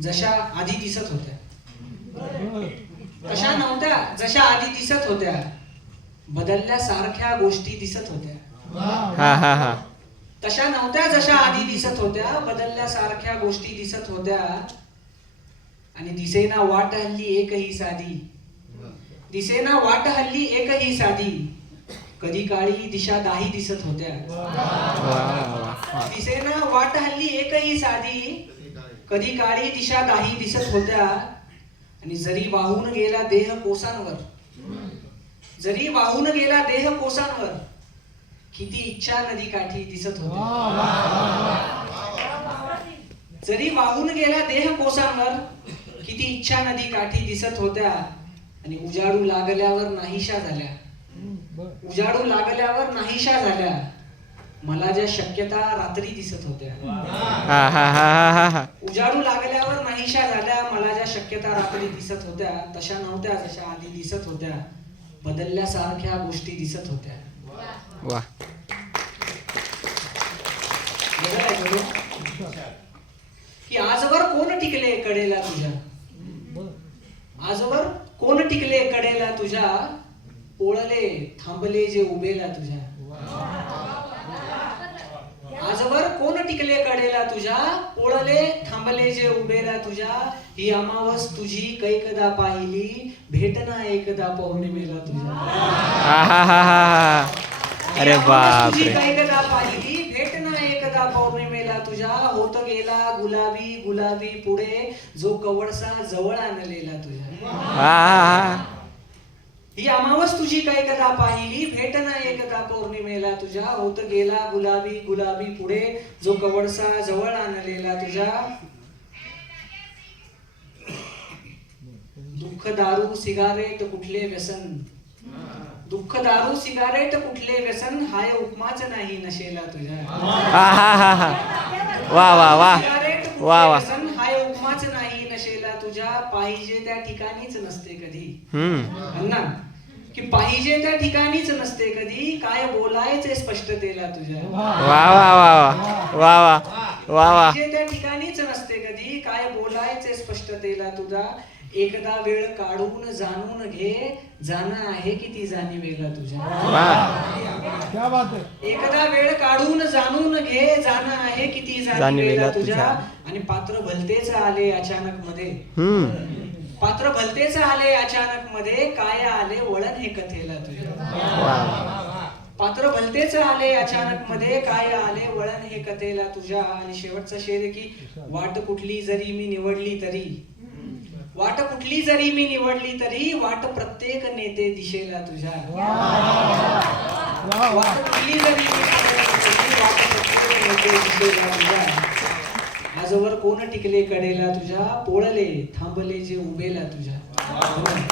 जशा आधी दिसत होत्या. तशा नव्हत्या जशा आधी दिसत होत्या. बदलल्यासारख्या गोष्टी दिसत होत्या. हा हा हा. तशा नव्हत्या जशा आधी दिसत होत्या. बदलल्यासारख्या गोष्टी दिसत होत्या. आणि दिसेना वाट हल्ली एकही साधी. दिसेना वाट हल्ली एकही साधी. कधी काळी दिशा दाही दिसत होत्या. दिसेना वाट हल्ली एकही साधी. कधी काळी दिशा दाही दिसत होत्या आणि जरी वाहून गेला देह कोसांवर जरी वाहून गेला देह कोसांवर किती इच्छा नदी काठी दिसत होत्या जरी वाहून गेला देह कोसांवर किती इच्छा नदी काठी दिसत होत्या आणि उजाडू लागल्यावर नाहीशा झाल्या. उजाडू लागल्यावर नाहीशा झाल्या. मला ज्या शक्यता रात्री दिसत होत्या. हा हा हा हा हा हा. उजाडू लागल्यावर नाहीशा झाल्या मला ज्या शक्यता रात्री दिसत होत्या तशा नव्हत्या जशा आधी दिसत होत्या. बदलल्यासारख्या गोष्टी दिसत होत्या. वा. का आजवर कोण टिकले कडेला तुझ्या? आजवर कोण टिकले कडेला तुझ्या? पोळले थांबले जे उभेला तुझ्या. आजवर कोण टिकले कडेला तुझ्या? पोळले थांबले जे उभेला तुझ्या ही अमावस तुझी कैकदा पाहिली भेटना एकदा पौर्णिमेला तुझ्या. अरे तुझी बापरे. कैकदा पाहिली भेटना एकदा पौर्णिमेला तुझ्या होत गेला गुलाबी गुलाबी पुढे जो कवडसा जवळ आणलेला तुझ्या. हा अमावस तुझी काय कदा पाहिली भेट ना एकदा पौर्णिमेला तुझ्या होत गेला गुलाबी गुलाबी पुढे जो कवडसा जवळ आणलेला तुझ्या. दुःख दारू सिगारेट कुठले व्यसन? दुःख दारू सिगारेट कुठले व्यसन? हाय उपमाच नाही नशेला तुझ्या. वा वा वा. वा वा. व्यसन? हाय उपमाच नाही नशेला तुझ्या. पाहिजे त्या ठिकाणीच नसते कधी. अण्णा की पाहिजे त्या ठिकाणीच नसते कधी. काय बोलायचे स्पष्टतेला तुझ्या. वा वा वा वा वा. वा. वा त्या ठिकाणीच नसते कधी. काय बोलायचे स्पष्टतेला तुझा. एकदा वेळ काढून जाणून घे. जाणं आहे की ती जाणीवेला तुझ्या. एकदा वेळ काढून जाणून घे. जाणं आहे की ती जाणीवेला तुझ्या. आणि पात्र भलतेच आले अचानक मध्ये पात्र भलतेच आले अचानक मध्ये. काय आले? वळण हे कथेला तुझ्या. वा पात्र भलतेच आले अचानक मध्ये. काय आले? वळण हे कथेला तुझ्या. आणि शेवटचा शेर की वाट कुठली जरी मी निवडली तरी. वाट कुठली जरी मी निवडली तरी वाट प्रत्येक नेते दिशेला तुझ्या. वाट कुठली जरी मी निवडली तरी वाट प्रत्येक नेते दिशेला तुझ्या. आजवर कोण टिकले कडेला तुझ्या? पोळले थांबले जे उभेला तुझ्या.